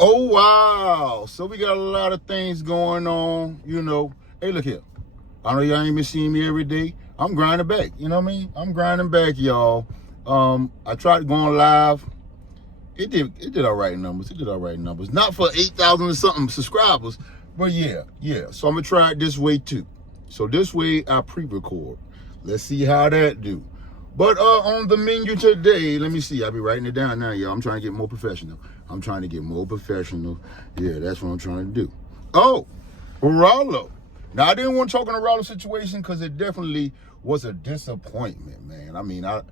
Oh, wow. So we got a lot of things going on, you know. Hey, look here. I know y'all ain't been seeing me every day. I'm grinding back, you know what I mean? I'm grinding back, y'all. I tried going live. It did all right numbers. It did all right numbers. Not for 8,000 or something subscribers, but yeah. So I'm gonna try it this way too. So this way I pre-record. Let's see how that do. But on the menu today, let me see. I'll be writing it down now, y'all. I'm trying to get more professional. Yeah, that's what I'm trying to do. Oh, Ralo. Now, I didn't want to talk on the Ralo situation because it definitely was a disappointment, man. I mean, I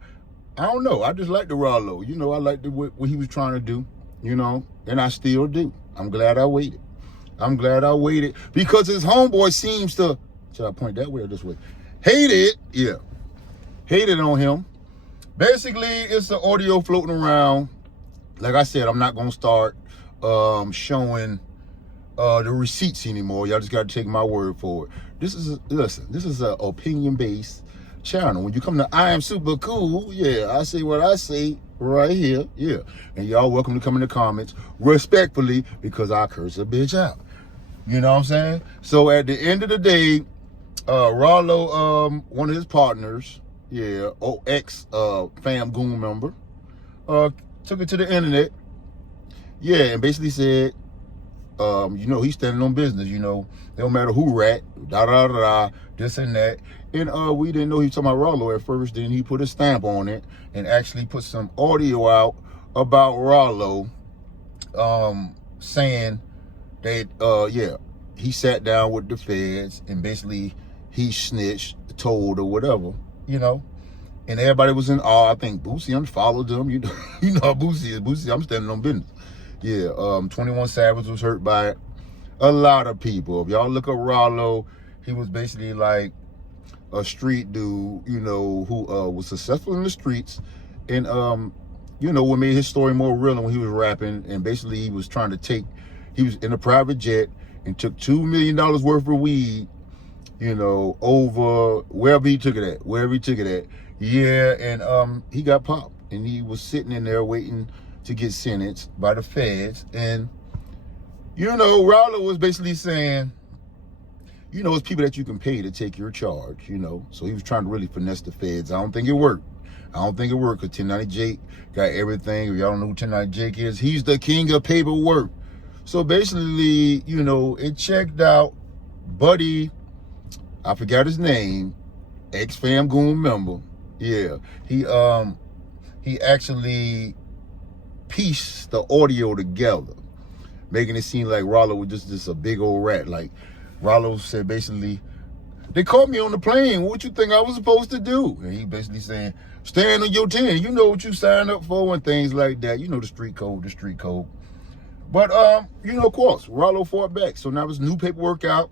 don't know. I just like the Ralo. You know, I liked what he was trying to do, you know, and I still do. I'm glad I waited. Because his homeboy seems to, should I point that way or this way? Hated on him. Basically, it's the audio floating around. Like I said, I'm not going to start showing the receipts anymore. Y'all just got to take my word for it. This is an opinion-based channel. When you come to I Am Super Cool, yeah, I say what I say right here, yeah. And y'all welcome to come in the comments respectfully because I curse a bitch out. You know what I'm saying? So at the end of the day, Ralo, one of his partners, yeah, ex-fam goon member, took it to the internet, yeah, and basically said, you know, he's standing on business, you know, it don't matter who rat, this and that. And we didn't know he was talking about Ralo at first. Then he put a stamp on it and actually put some audio out about Ralo, saying that, yeah, he sat down with the feds and basically he snitched, told or whatever, you know. And everybody was in awe. I think Boosie unfollowed them. You know how Boosie is. Boosie, I'm standing on business. Yeah, 21 Savage was hurt by it. A lot of people. If y'all look at Ralo, he was basically like a street dude, you know, who was successful in the streets. And, you know, what made his story more real when he was rapping. And basically he was trying to take, he was in a private jet and took $2 million worth of weed, you know, over wherever he took it at. Yeah, and he got popped. And he was sitting in there waiting to get sentenced by the feds. And, you know, Ralo was basically saying, you know, it's people that you can pay to take your charge, you know. So he was trying to really finesse the feds. I don't think it worked. Because 1090 Jake got everything. If y'all don't know who 1090 Jake is, he's the king of paperwork. So basically, you know, it checked out. Buddy, I forgot his name, ex-fam goon member. Yeah, he actually pieced the audio together, making it seem like Ralo was just a big old rat. Like Ralo said, basically, they called me on the plane. What you think I was supposed to do? And he basically saying, stand on your 10. You know what you signed up for and things like that. You know the street code. But, you know, of course, Ralo fought back. So now there's new paperwork out,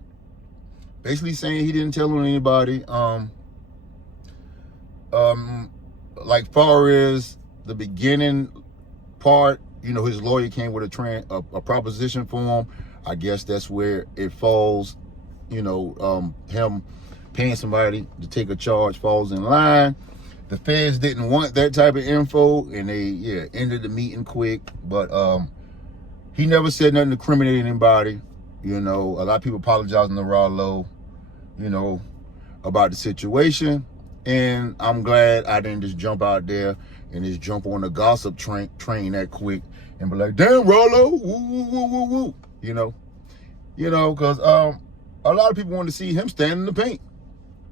basically saying he didn't tell on anybody. Like far as the beginning part, you know, his lawyer came with a proposition for him. I guess that's where it falls, you know, him paying somebody to take a charge falls in line. The feds didn't want that type of info, and they, yeah, ended the meeting quick. But he never said nothing to incriminate anybody. You know, a lot of people apologizing to Ralo, you know, about the situation. And I'm glad I didn't just jump out there and just jump on the gossip train that quick and be like, damn, Ralo, woo. You know, because a lot of people want to see him stand in the paint.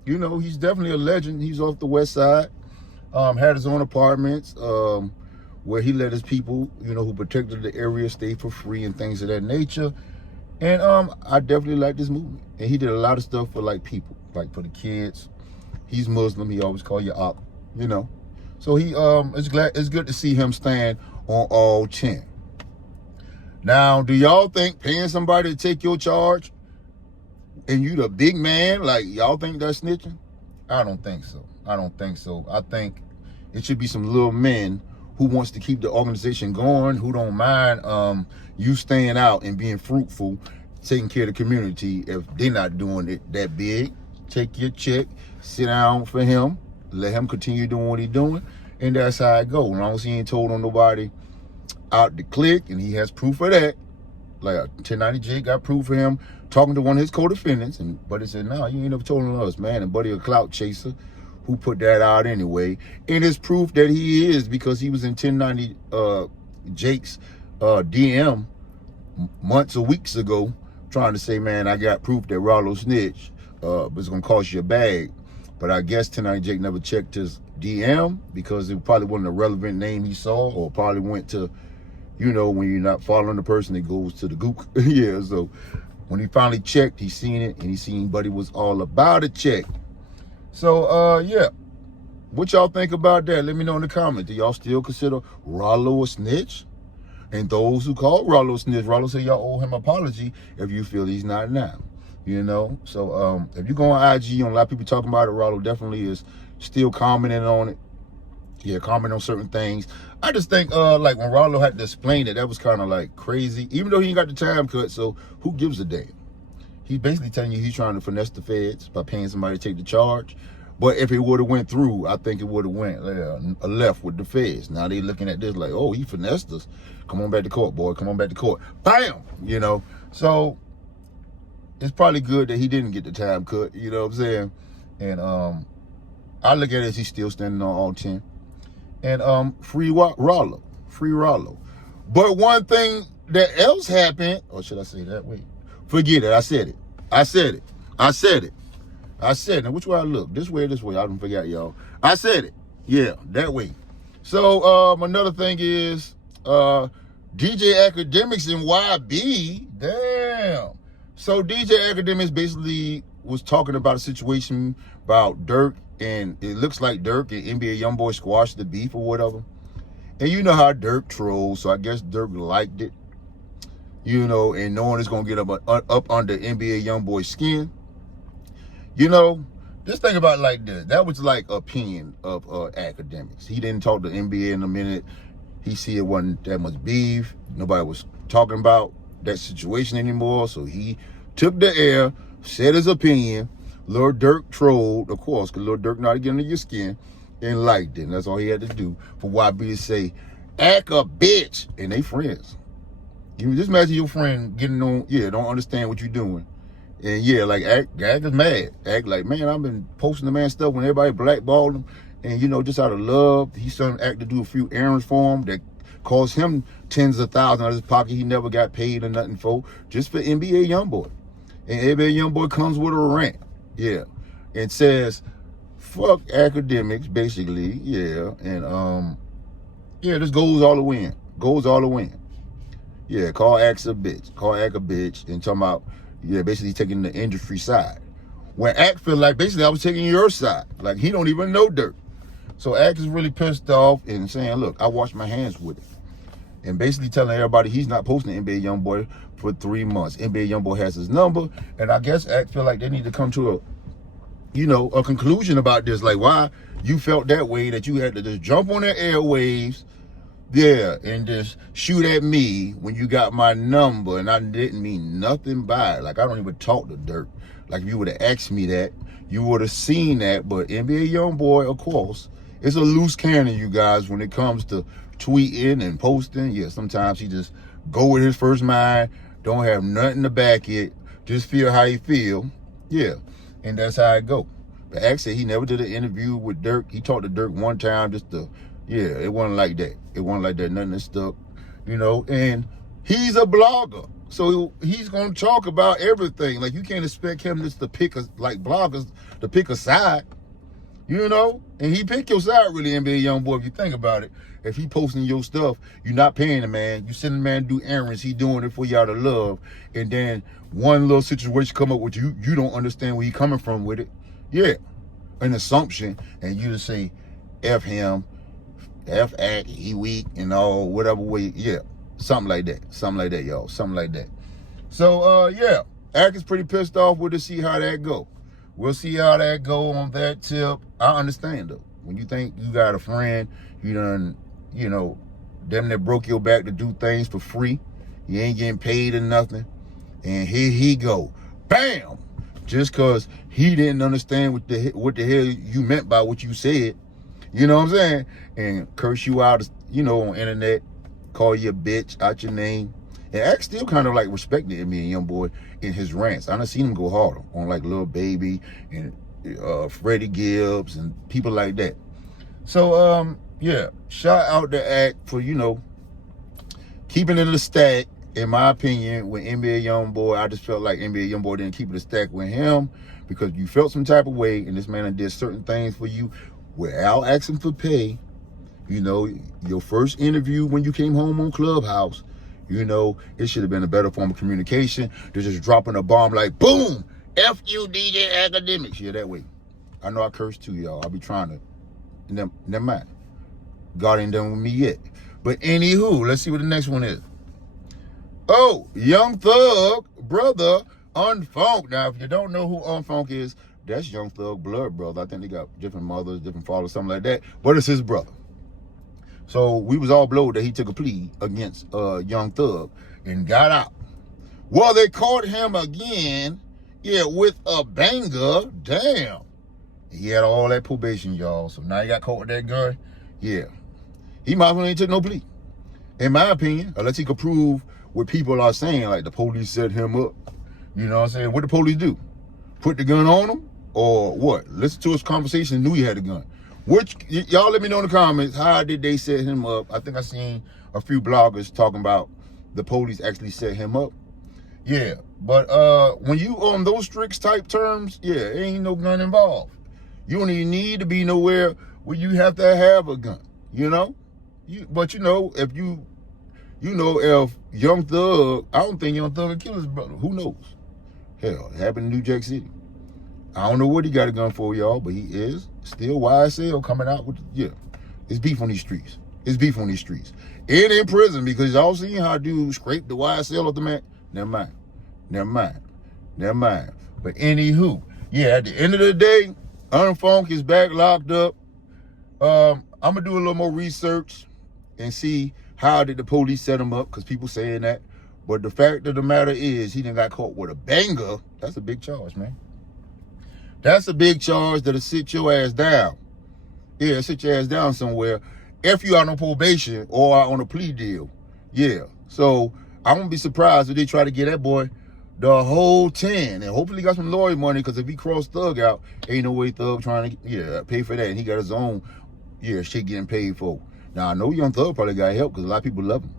You know, he's definitely a legend. He's off the west side, had his own apartments where he let his people, you know, who protected the area stay for free and things of that nature. And I definitely like this movement. And he did a lot of stuff for like people, like for the kids. He's Muslim. He always call you up, you know. So he it's good to see him stand on all 10. Now, do y'all think paying somebody to take your charge and you the big man, like y'all think that's snitching? I don't think so. I think it should be some little men who wants to keep the organization going, who don't mind you staying out and being fruitful, taking care of the community. If they're not doing it that big, take your check, sit down for him, let him continue doing what he's doing, and that's how it goes. As long as he ain't told on nobody out the click, and he has proof of that, Like a 1090J got proof for him talking to one of his co-defendants, and Buddy said, "No, you ain't never told on us, man." And Buddy a clout chaser who put that out anyway. And it's proof that he is, because he was in 1090 Jake's DM months or weeks ago trying to say, "Man, I got proof that Ralo snitch, but it's gonna cost you a bag." But I guess 1090 Jake never checked his DM because it probably wasn't a relevant name he saw, or probably went to, you know, when you're not following the person, it goes to the gook. Yeah, so when he finally checked, he seen it, and he seen Buddy was all about a check. So, yeah. What y'all think about that? Let me know in the comments. Do y'all still consider Ralo a snitch? And those who call Ralo a snitch, Ralo said y'all owe him an apology if you feel he's not now. You know? So, if you go on IG, a lot of people talking about it, Ralo definitely is still commenting on it. Yeah, comment on certain things. I just think, like, when Ralo had to explain it, that was kind of, like, crazy. Even though he ain't got the time cut, so who gives a damn? He's basically telling you he's trying to finesse the feds by paying somebody to take the charge. But if it would have went through, I think it would have went left with the feds. Now they looking at this like, oh, he finessed us. Come on back to court, boy. Come on back to court. Bam! You know? So, it's probably good that he didn't get the time cut. You know what I'm saying? And I look at it as he's still standing on all 10. And free Ralo. Free Ralo. But one thing that else happened, or should I say that? Wait. Forget it. I said it. I said it. I said it. I said, now which way I look? This way or this way? I don't forget, y'all. I said it. Yeah, that way. So, another thing is, DJAkademiks and YB. Damn. So, DJAkademiks basically was talking about a situation about Durk, and it looks like Durk and Nbayoungboy squashed the beef or whatever. And you know how Durk trolls, so I guess Durk liked it. You know, and knowing it's going to get up under Nbayoungboy's skin. You know, just think about it like this. That was like opinion of Akademiks. He didn't talk to NBA in a minute. He see it wasn't that much beef. Nobody was talking about that situation anymore. So he took the air, said his opinion. Lil Durk trolled, of course, because Lil Durk know how to get under your skin, and liked it. And that's all he had to do for YB to say, act a bitch. And they friends. You just imagine your friend getting on, don't understand what you're doing. And yeah, like act is mad. Act like, man, I've been posting the man stuff when everybody blackballed him. And, you know, just out of love, he's starting to act to do a few errands for him that cost him tens of thousands out of his pocket. He never got paid or nothing for, just for Nbayoungboy. And Nbayoungboy comes with a rant, and says, fuck Akademiks, basically, And, this goes all the win. Goes all the win. Yeah, call Axe a bitch. Call Axe a bitch and talking about, basically taking the industry side. When Axe feel like, basically, I was taking your side. Like, he don't even know Durk. So Axe is really pissed off and saying, look, I washed my hands with it. And basically telling everybody he's not posting Nbayoungboy for 3 months. Nbayoungboy has his number. And I guess Axe feel like they need to come to a conclusion about this. Like, why you felt that way, that you had to just jump on the airwaves, and just shoot at me when you got my number, and I didn't mean nothing by it. Like, I don't even talk to Durk. Like, if you would have asked me that, you would have seen that. But Nbayoungboy, of course, is a loose cannon, you guys, when it comes to tweeting and posting. Yeah, sometimes he just go with his first mind, don't have nothing to back it, just feel how he feel. Yeah, and that's how it go. But actually, he never did an interview with Durk. He talked to Durk one time just to, it wasn't like that. It wasn't like that, nothing that stuck, and he's a blogger. So he's going to talk about everything. Like, you can't expect him just to pick bloggers to pick a side, and he pick your side, really, Nbayoungboy, if you think about it. If he posting your stuff, you're not paying the man. You send the man to do errands. He doing it for y'all to love. And then one little situation come up with you don't understand where he coming from with it. Yeah, an assumption, and you just say, F him, F act, he weak, and all, whatever way, something like that. Something like that, y'all. Something like that. So, Act is pretty pissed off. We'll just see how that go. We'll see how that go on that tip. I understand, though. When you think you got a friend, you done, them that broke your back to do things for free, you ain't getting paid or nothing, and here he go, bam, just because he didn't understand what the hell you meant by what you said, you know what I'm saying, and curse you out, on internet, call you a bitch out your name, And Act still kind of like respected Nbayoungboy in his rants. I done seen him go harder on like Lil Baby and Freddie Gibbs and people like that. So yeah, shout out to Act for, you know, keeping it in the stack. In my opinion, with Nbayoungboy, I just felt like Nbayoungboy didn't keep it a stack with him because you felt some type of way, and this man did certain things for you without asking for pay. You know, your first interview when you came home on Clubhouse, you know, it should have been a better form of communication than just dropping a bomb like, boom, F you, DJ Akademiks. Yeah, that way. I know I curse too, y'all. I'll be trying to. Never mind. God ain't done with me yet. But anywho, let's see what the next one is. Oh, YoungThug brother Unfoonk. Now, if you don't know who Unfoonk is, that's YoungThug blood brother. I think they got different mothers, different fathers, something like that. But it's his brother. So we was all blowed that he took a plea against YoungThug and got out. Well, they caught him again, yeah, with a banger. Damn. He had all that probation, y'all. So now he got caught with that gun. Yeah. He might as well ain't took no plea. In my opinion, unless he could prove what people are saying, like the police set him up. You know what I'm saying? What the police do? Put the gun on him? Or what? Listen to his conversation and knew he had a gun. Which, y'all let me know in the comments, how did they set him up? I think I seen a few bloggers talking about the police actually set him up. Yeah, but when you on those strict type terms, yeah, ain't no gun involved. You don't even need to be nowhere where you have to have a gun, you know? But you know, if if YoungThug, I don't think YoungThug would kill his brother. Who knows? Hell, it happened in New Jack City. I don't know what he got a gun for, y'all, but he is still YSL coming out with, yeah. It's beef on these streets. It's beef on these streets. And in prison, because y'all seen how dudes scrape the YSL off the man. Never mind. Never mind. Never mind. But anywho, yeah, at the end of the day, Unfoonk is back locked up. I'm going to do a little more research and see how did the police set him up, because people saying that. But the fact of the matter is he done got caught with a banger. That's a big charge, man. That's a big charge that'll sit your ass down. Yeah, sit your ass down somewhere if you are on probation or on a plea deal. Yeah, so I won't be surprised if they try to get that boy the whole 10. And hopefully he got some lawyer money, because if he crossed Thug out, ain't no way Thug trying to pay for that. And he got his own shit getting paid for. Now, I know YoungThug probably got help because a lot of people love him.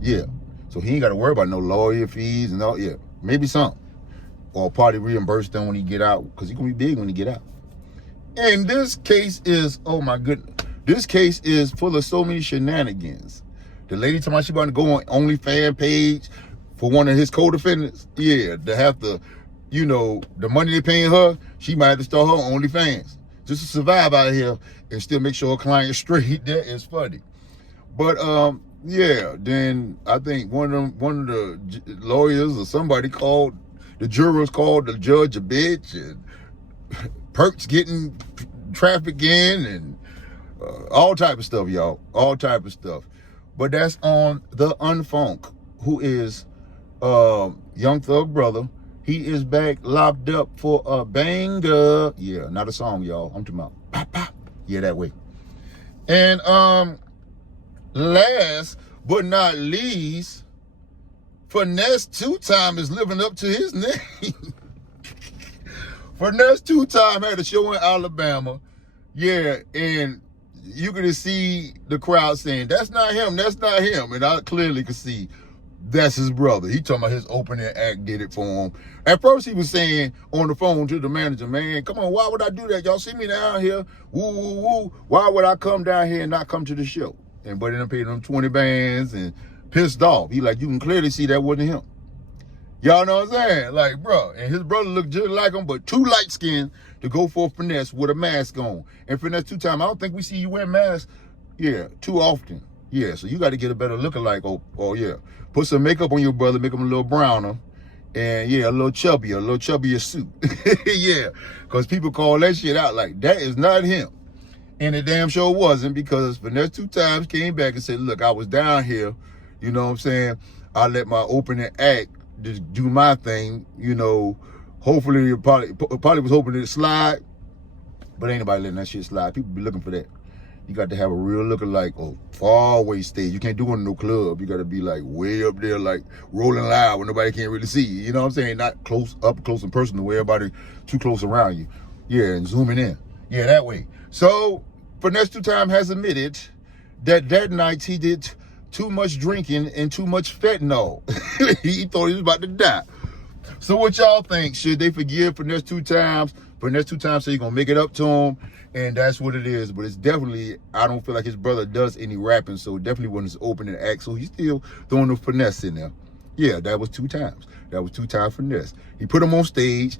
Yeah, so he ain't got to worry about no lawyer fees and all. Yeah, maybe some. Or probably reimburse them when he get out, because he's going to be big when he get out. And this case is, oh my goodness, this case is full of so many shenanigans. The lady told me she about to go on OnlyFans page for one of his co-defendants. Yeah, to have to, you know, the money they paying her, she might have to start her OnlyFans just to survive out here and still make sure her client is straight. That is funny. But yeah, then I think one of the lawyers or somebody called, the jurors called the judge a bitch, and Perks getting traffic in, and all type of stuff, y'all. All type of stuff. But that's on the Unfoonk, who is YoungThug brother. He is back locked up for a banger. Yeah, not a song, y'all. I'm talking about pop, pop. Yeah, that way. And last but not least, Finese2Times is living up to his name. Finese2Times had a show in Alabama. Yeah, and you could see the crowd saying, that's not him, that's not him. And I clearly could see that's his brother. He talking about his opening act did it for him. At first he was saying on the phone to the manager, man, come on, why would I do that? Y'all see me down here, woo, woo, woo. Why would I come down here and not come to the show? And but then paid him 20 bands and pissed off. He like, you can clearly see that wasn't him. Y'all know what I'm saying? Like, bro, and his brother looked just like him, but too light-skinned to go for Finesse with a mask on. And Finese2Times, I don't think we see you wear masks, too often. Yeah, so you got to get a better lookalike. Oh, yeah. Put some makeup on your brother, make him a little browner. And, a little chubbier suit. Yeah, because people call that shit out like, that is not him. And it damn sure wasn't, because Finese2Times came back and said, look, I was down here, you know what I'm saying? I let my opening act just do my thing, you know. Hopefully, it probably was hoping it slide, but ain't nobody letting that shit slide. People be looking for that. you got to have a real looking like a far away stage. You can't do it in no club. You got to be like way up there, like rolling loud when nobody can't really see you. You know what I'm saying? Not close and personal where everybody too close around you. Yeah, and zooming in. Yeah, that way. So Finese2Times has admitted that night he did too much drinking and too much fentanyl. He thought he was about to die. So what y'all think? Should they forgive Finese2Times? Finese2Times say he's gonna make it up to him, and that's what it is. But it's definitely, I don't feel like his brother does any rapping, so it definitely wasn't his opening act. So he's still throwing the finesse in there. Yeah, that was 2 times. That was 2 times finesse. He put him on stage,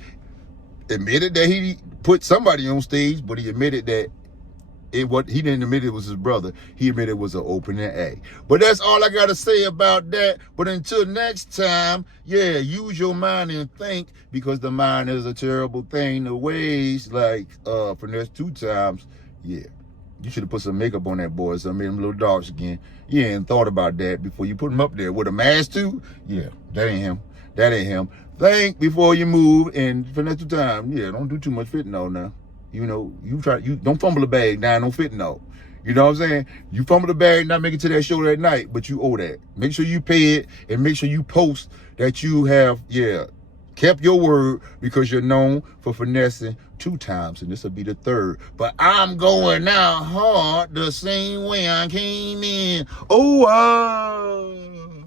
admitted that he put somebody on stage, but he admitted that he didn't admit it was his brother. He admitted it was an opening act. But that's all I got to say about that. But until next time, yeah, use your mind and think, because the mind is a terrible thing. The ways like Finese2Times, yeah. You should have put some makeup on that boy, so I made him a little dark again. Yeah, and thought about that before you put him up there with a mask too. Yeah, that ain't him. That ain't him. Think before you move, and Finese2Times, yeah, don't do too much fentanyl now. You know, you don't fumble the bag down, don't fentanyl. You know what I'm saying? You fumble the bag, not make it to that show that night, but you owe that. Make sure you pay it, and make sure you post that you have, yeah, kept your word, because you're known for finessing 2 times, and this will be the 3rd. But I'm going out hard the same way I came in. Oh,